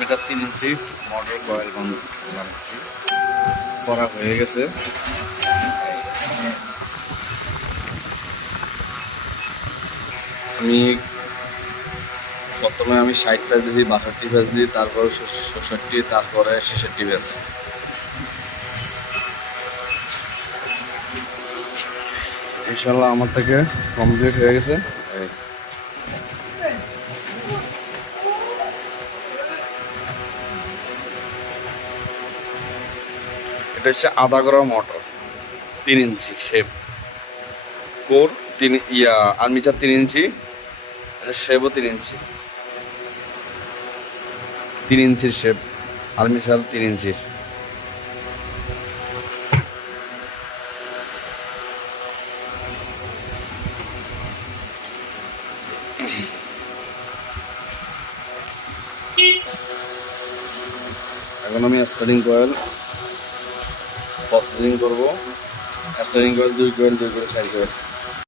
Metre তিন ইঞ্চি motor coil বানাচ্ছি করা হয়ে গেছে। আমি প্রথমে আমি ষাট ফেজ দিই বাষট্টি ফেজ দিই তারপরে ষষট্টি, তারপরে ছেষট্টি ফেজ ইনশাল্লাহ আমার থেকে কমপ্লিট হয়ে গেছে। এটা হচ্ছে আধা গড়া মোটর, তিন ইঞ্চি শেপ কোর তিন, ইয়া, আর্মিচার তিন ইঞ্চি, এটা শেপও তিন ইঞ্চি। তিন ইঞ্চির শেপ আর্মিচার তিন ইঞ্চির এখন আমি স্টার্টিং কয়েল প্রসেসিং করব স্টারিং কয়েল দুই কোয়েল দুই কোয়েল চার কয়েল